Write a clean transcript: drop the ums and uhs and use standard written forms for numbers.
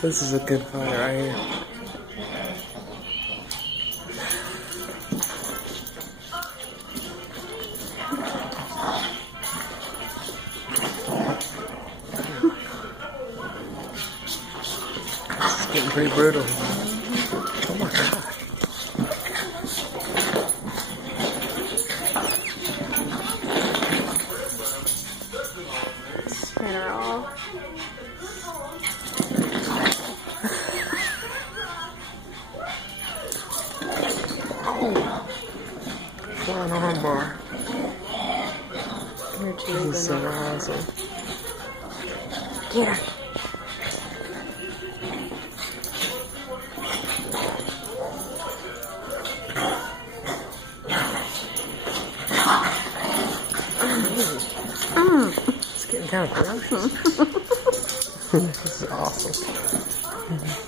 This is a good fight right here. It's getting pretty brutal. Oh my god. Spin her off. Flying armbar. You're This Chewy. is so awesome. Get her. It's getting kind of ferocious. This is awesome.